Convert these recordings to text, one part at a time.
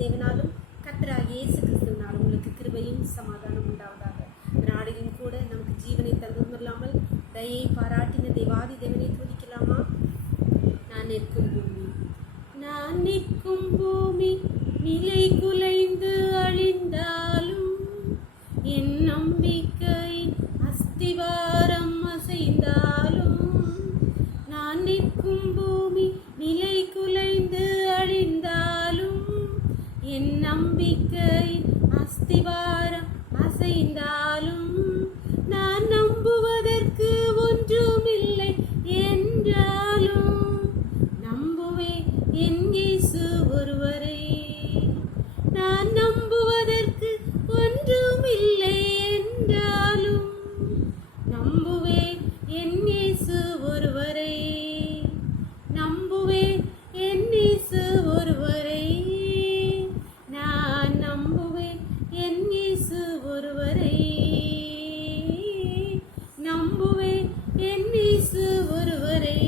தேவனாலும் கர்த்தராகிய இயேசு கிறிஸ்துவினால் உங்களுக்கு கிருபையும் சமாதானம் உண்டாவதாக. நாளிலும் கூட நமக்கு ஜீவனை தந்ததும் இல்லாமல் தயை பாராட்டின தேவாதி தேவனை துதிக்கலாமா? நான் நிற்கும் பூமி நிலை குலைந்து அழிந்தாலும் என் நம்பிக்கையின் அஸ்திவாரம் அசைந்தாலும், நான் நிற்கும் பூமி நிலை குலைந்து அழிந்தாலும் என் நம்பிக்கையின் அஸ்திவாரம் அசைந்தாலும், நான் நம்புவதற்கு ஒன்றுமில்லை என்றாலும் நம்புவேன் என் இயேசு ஒருவரை. நான் நம்புவதற்கு ஒன்றுமில்லை என்றாலும் நம்புவேன் என் இயேசு ஒருவரை. நம்புவேன் என் இயேசு ஒருவரை. நான் நம்புவேன் என் இயேசு ஒருவரை. நம்புவேன் என் இயேசு ஒருவரை.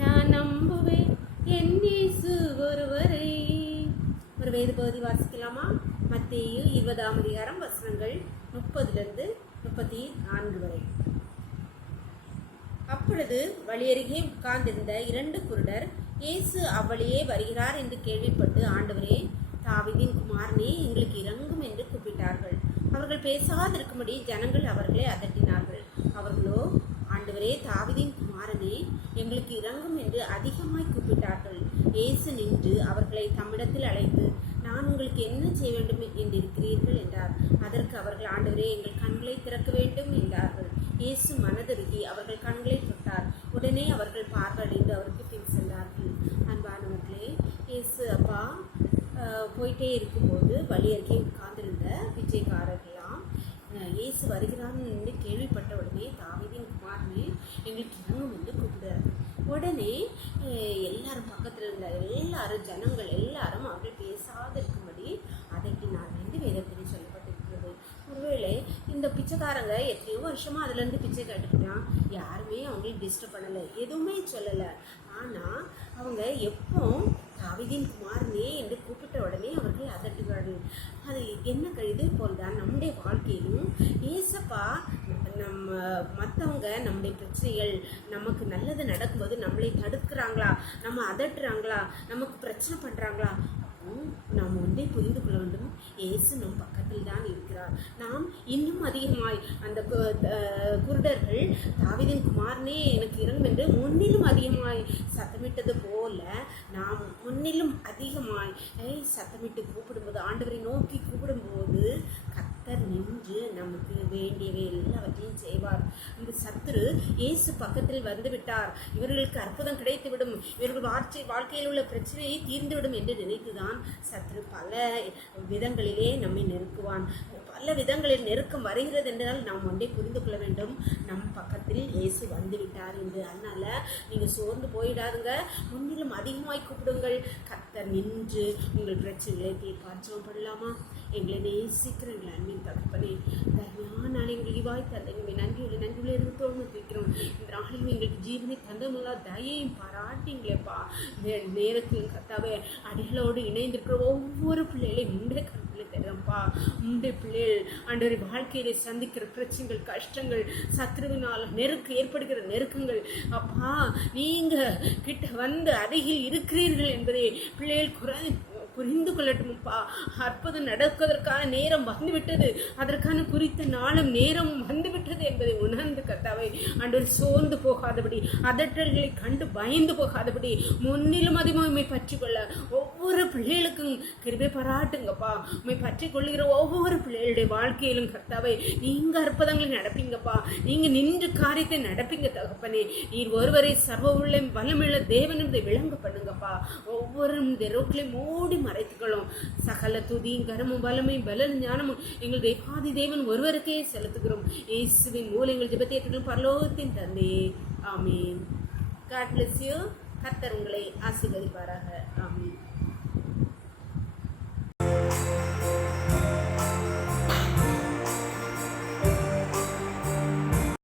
நான் நம்புவேன் என் இயேசு ஒருவரை. ஒரு வேத பகுதி வாசிக்கலாமா? மத்தேயு 20ஆம் அதிகாரம் வசனங்கள் 30 34 வரை. அப்பொழுது வழியருகே உட்கார்ந்திருந்த 2 குருடர் இயேசு அவ்வழியே வருகிறார் என்று கேள்விப்பட்டு, ஆண்டவரே, தாவீதின் குமாரனே, எங்களுக்கு இரங்கும் என்று கூப்பிட்டார்கள். அவர்கள் பேசாதிருக்கும்படி ஜனங்கள் அவர்களை அதட்டினார்கள். அவர்களோ, ஆண்டவரே, தாவீதின் குமாரனே, எங்களுக்கு இரங்கும் என்று அதிகமாய் கூப்பிட்டார்கள். இயேசு நின்று அவர்களை தம்மிடத்தில் அழைத்து, நான் உங்களுக்கு என்ன செய்ய வேண்டும் என்றிருக்கிறீர்கள் என்றார். அதற்கு அவர்கள், ஆண்டவரே, எங்கள் கண்களை திறக்க வேண்டும் என்றார்கள். இயேசு மனதுருகி அவர்கள் கண்களை தொட்டார். உடனே அவர்கள் பார்வையடைந்து அவருக்கு பின் சென்றார்கள். அன்பானவர்களே, இயேசு அப்பா போயிட்டே இருக்கும்போது வழியருகே உட்கார்ந்திருந்த பிச்சைக்காரர்களாம் இயேசு வருகிறான்னு கேள்விப்பட்ட உடனே, தாவீதின் குமாரனே, எங்களுக்கு இறங்கும் என்று கூப்பிடுறாரு. உடனே எல்லாரும் பக்கத்தில் இருந்த எல்லாரும் ஜனங்கள் எல்லாரும் அவர்கள் பேசாது இருக்கும்படி அதட்டினார்கள் என்று வேதத்தில் சொல்லப்பட்டிருக்கிறது. ஒருவேளை இந்த பிச்சைக்காரங்க எத்தனையோ வருஷமா அதுல இருந்து பிச்சை கேட்டுக்கிறான், யாருமே அவங்களுக்கு டிஸ்டர்ப் பண்ணலை, எதுவுமே சொல்லலை. ஆனா அவங்க எப்போ தாவீதின் குமாரனே என்று கூப்பிட்ட உடனே அவர்கள் அதட்டுகிறார்கள். அது என்ன கழுது போல்தான் நம்முடைய வாழ்க்கையிலும் ஏசப்பா மற்றவங்க நம்முடைய பிரச்சனைகள் நமக்கு நல்லது நடக்கும்போது நம்மளை தடுக்கிறாங்களா, நம்ம அதட்டுறாங்களா, நமக்கு பிரச்சனை பண்றாங்களா, நாம் ஒன்றே புரிந்து கொள்ள வேண்டும், இயேசு நம் பக்கத்தில் தான் இருக்கிறார். நாம் இன்னும் அதிகமாய் அந்த குருடர்கள் தாவீதின் குமாரனே எனக்கு இறங்கும் என்று முன்னிலும் அதிகமாய் சத்தமிட்டது போல நாம் முன்னிலும் அதிகமாய் சத்தமிட்டு கூப்பிடும்போது, ஆண்டவரை நோக்கி கூப்பிடும்போது கர்த்தர் நின்று நமக்கு வேண்டியவை எல்லாவற்றையும் செய்வார். இந்த சத்துரு இயேசு பக்கத்தில் வந்து விட்டார், இவர்களுக்கு அற்புதம் கிடைத்துவிடும், இவர்கள் வாழ்க்கையில் உள்ள பிரச்சனையை தீர்ந்துவிடும் என்று நினைத்துதான் சத்துரு பல விதங்களிலே நம்மை நெருக்குவான். பல விதங்களில் நெருக்கம் வருகிறது என்றால் நாம் ஒன்றை புரிந்து கொள்ள வேண்டும், நம் பக்கத்தில் இயேசு வந்து விட்டார் என்று. அதனால நீங்க சோர்ந்து போயிடாதுங்க, முன்னிலும் அதிகமாய் கூப்பிடுங்கள், கர்த்தர் நின்று உங்கள் பிரச்சனைகளை தீர்ப்பார். பண்ணலாமா? எங்களை நேசிக்கிற எங்களை அன்பின் தகப்பனே, தர்மையான நாளை எங்களுக்கு இவாய் தந்தை, நன்றியுள்ள இருந்து தோல்வி வைக்கிறோம். இந்த நாளையும் எங்களுக்கு ஜீவனை தந்தமுல்லா தயையும் பாராட்டிங்களேப்பா. நேரத்தில் கர்த்தாவே அடிகளோடு இணைந்திருக்கிற ஒவ்வொரு பிள்ளைகளையும் முண்டை கருத்துல தரும்ப்பா. முண்டை பிள்ளைகள் ஆண்டவரே வாழ்க்கையிலே சந்திக்கிற பிரச்சனைகள், கஷ்டங்கள், சத்ருவினால் ஏற்படுகிற நெருக்கங்கள், அப்பா நீங்க கிட்ட வந்து அருகில் இருக்கிறீர்கள் என்பதை பிள்ளைகள் புரிந்து கொள்ளட்டும்ப்பா. அற்புதம் நடப்பதற்கான நேரம் வந்துவிட்டது, அதற்கான குறித்த நாளும் நேரம் வந்துவிட்டது என்பதை உணர்ந்து கர்த்தாவே ஆண்டவர் சோர்ந்து போகாதபடி, அதட்டல்களை கண்டு பயந்து போகாதபடி, முன்னிலும் அதிகமாக உண்மை பற்றி கொள்ள ஒவ்வொரு பிள்ளைகளுக்கும் கிருபை பாராட்டுங்கப்பா. உண்மை பற்றி கொள்ளுகிற ஒவ்வொரு பிள்ளைகளுடைய வாழ்க்கையிலும் கர்த்தாவே நீங்க அற்புதங்களை நடப்பீங்கப்பா, நீங்க நின்று காரியத்தை நடப்பீங்க தகப்பனே. நீர் ஒருவரை சர்வ உள்ள வல்லமுள்ள தேவன் என்பதை விளங்க பண்ணுங்கப்பா. ஒவ்வொரு ரோட்டிலையும் மூடி மறைத்துக்கிறோம். சகல துதியும் கரமும் வல்லமையும் பலன் ஞானமும் எங்கள் தேவாதி தேவன் ஒருவருக்கே செலுத்துகிறோம். இயேசுவின் மூலம் எங்கள் ஜெபத்தை ஏற்றுக்கொள்ளும் பரலோகத்தின் தந்தையே, ஆமென். God bless you. கர்த்தர் உங்களை ஆசீர்வதிப்பாராக. ஆமென்.